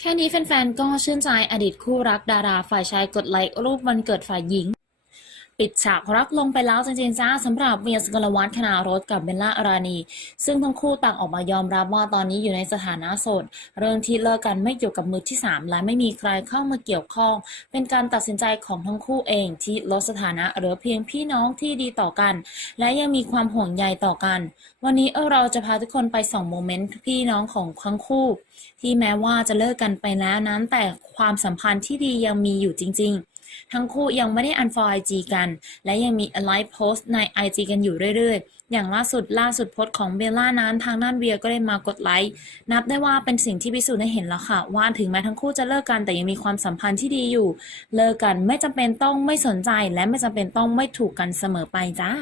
แค่นี้แฟนๆ ก็ชื่นใจอดีตคู่รักดาราฝ่ายชายกดไลค์รูปวันเกิดฝ่ายหญิง ปิดฉากรักลงไปแล้วจริงๆจ้าสำหรับเวียสกลวัฒน์คณารถกับเบลล่าอารานี ซึ่งทั้งคู่ต่างออกมายอมรับว่าตอนนี้อยู่ในสถานะโสด เรื่องที่เลิกกันไม่เกี่ยวกับมือที่ 3 และไม่มีใครเข้ามาเกี่ยวข้อง เป็นการตัดสินใจของทั้งคู่เองที่ลดสถานะเหลือเพียงพี่น้องที่ดีต่อกัน และยังมีความห่วงใยต่อกัน วันนี้เราจะพาทุกคนไปส่องโมเมนต์พี่น้องของทั้งคู่ ที่แม้ว่าจะเลิกกันไปแล้วนั้นแต่ความสัมพันธ์ที่ดียังมีอยู่จริง ๆ ทั้งคู่ยังไม่ได้ unfollow IG กัน และยังมี alive post ใน IG กันอยู่เรื่อยๆ อย่างล่าสุดล่าสุดโพสต์ของเบลล่านั้นทางด้านเวียก็ได้มากดไลค์นับได้ว่าเป็นสิ่งที่พิสูจน์ได้เห็นแล้วค่ะ ว่าถึงแม้ทั้งคู่จะเลิกกันแต่ยังมีความสัมพันธ์ที่ดีอยู่ เลิกกันไม่จำเป็นต้องไม่สนใจและไม่จำเป็นต้องไม่ถูกกันเสมอไปจ้า